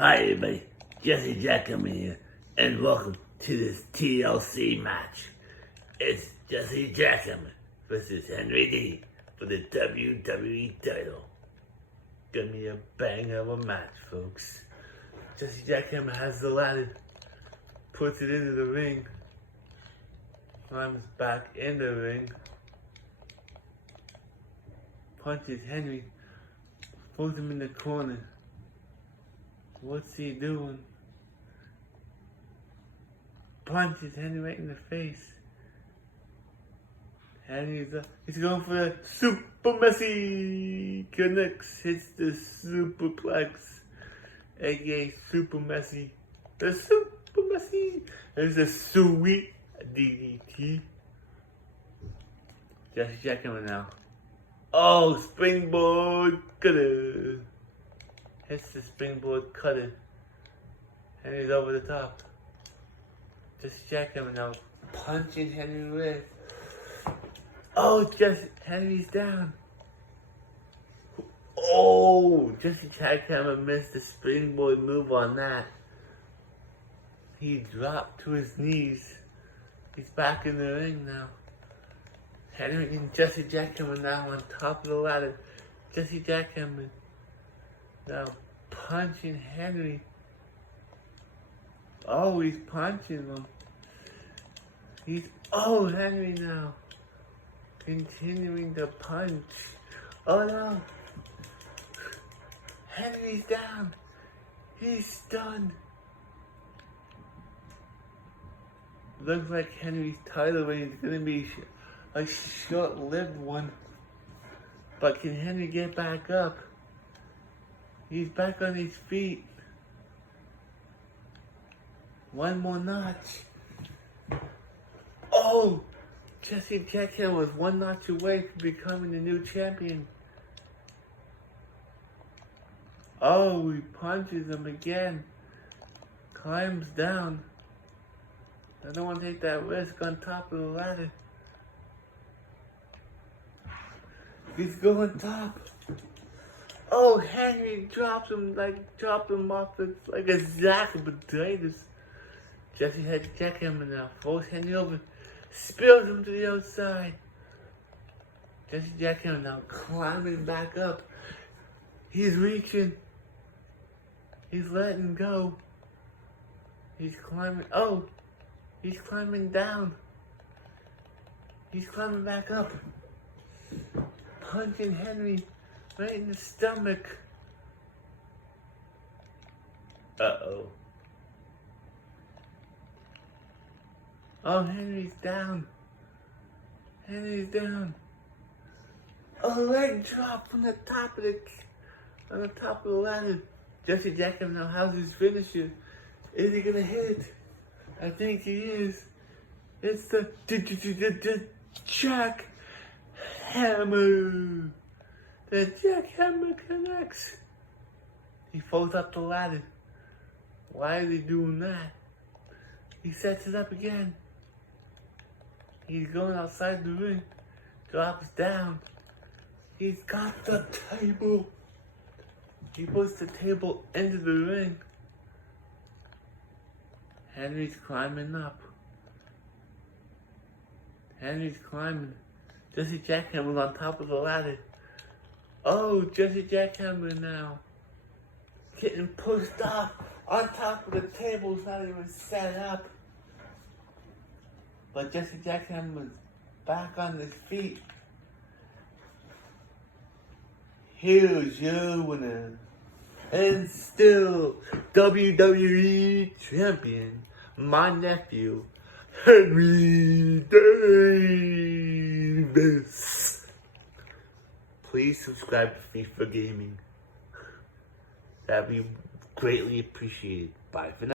Hi everybody, Jesse Jackhammer here, and welcome to this TLC match. It's Jesse Jackhammer versus Henry D for the WWE title. Gonna be a bang of a match, folks. Jesse Jackhammer has the ladder, puts it into the ring, climbs back in the ring, punches Henry, pulls him in the corner. What's he doing? Punches Henry right in the face. He's going for the super messy. Connects, hits the superplex. aka super messy. The super messy. There's a sweet DDT. Jesse Jackhammer now. Oh, springboard cutter. Hits the springboard cutter. And he's over the top. Jesse Jackhammer now punching Henry with. Oh, Henry's down. Oh, Jesse Jackhammer missed the springboard move on that. He dropped to his knees. He's back in the ring now. Henry and Jesse Jackhammer now on top of the ladder. Jesse Jackhammer now punching Henry. Oh, he's punching him. Henry now continuing to punch. Oh no. Henry's down. He's stunned. Looks like Henry's title reign is going to be a short-lived one. But can Henry get back up? He's back on his feet. One more notch. Oh! Jesse Jackhammer was one notch away from becoming the new champion. Oh, he punches him again. Climbs down. I don't want to take that risk on top of the ladder. He's going top. Oh, Henry dropped him off like a sack of potatoes. Jesse had Jackhammer now. Throws Henry over. Spills him to the outside. Jesse Jackhammer now climbing back up. He's reaching. He's letting go. He's climbing. Oh, he's climbing down. He's climbing back up. Punching Henry right in the stomach. Uh-oh. Oh, Henry's down. Henry's down. Oh, leg drop on the top of the ladder. Jesse Jackhammer now has his finisher. Is he gonna hit it? I think he is. It's the Jackhammer. The Jackhammer connects. He folds up the ladder. Why is he doing that? He sets it up again. He's going outside the ring. Drops down. He's got the table. He puts the table into the ring. Henry's climbing up. Henry's climbing. Jesse Jackhammer's on top of the ladder. Oh, Jesse Jackhammer now getting pushed off on top of the table. It's not even set up. But Jesse Jackhammer's back on his feet. Here's your winner. And still WWE champion, my nephew, Henry Davies. Please subscribe to FIFA Gaming. That'd be greatly appreciated. Bye for now.